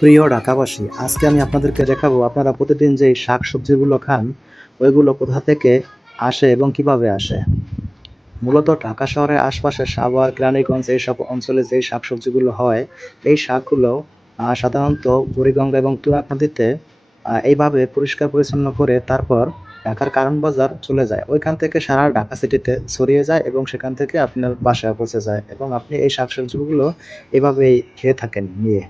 প্রিয় ঢাকাবাসী, আজকে আমি আপনাদেরকে দেখাবো আপনারা প্রতিদিন যেই শাক সবজিগুলো খান, ওইগুলো কোথা থেকে আসে এবং কীভাবে আসে। মূলত ঢাকা শহরের আশপাশে সাভার কেরানীগঞ্জ এইসব অঞ্চলে যেই শাক সবজিগুলো হয়, এই শাকগুলো সাধারণত বুড়িগঙ্গা এবং তুরাগ নদীতে এইভাবে পরিষ্কার পরিচ্ছন্ন করে তারপর ঢাকার কারণ বাজার চলে যায়। ওইখান থেকে সারা ঢাকা সিটিতে ছড়িয়ে যায় এবং সেখান থেকে আপনার বাসায় পৌঁছে যায় এবং আপনি এই শাকসবজিগুলো এভাবেই খেয়ে থাকেন নিয়ে।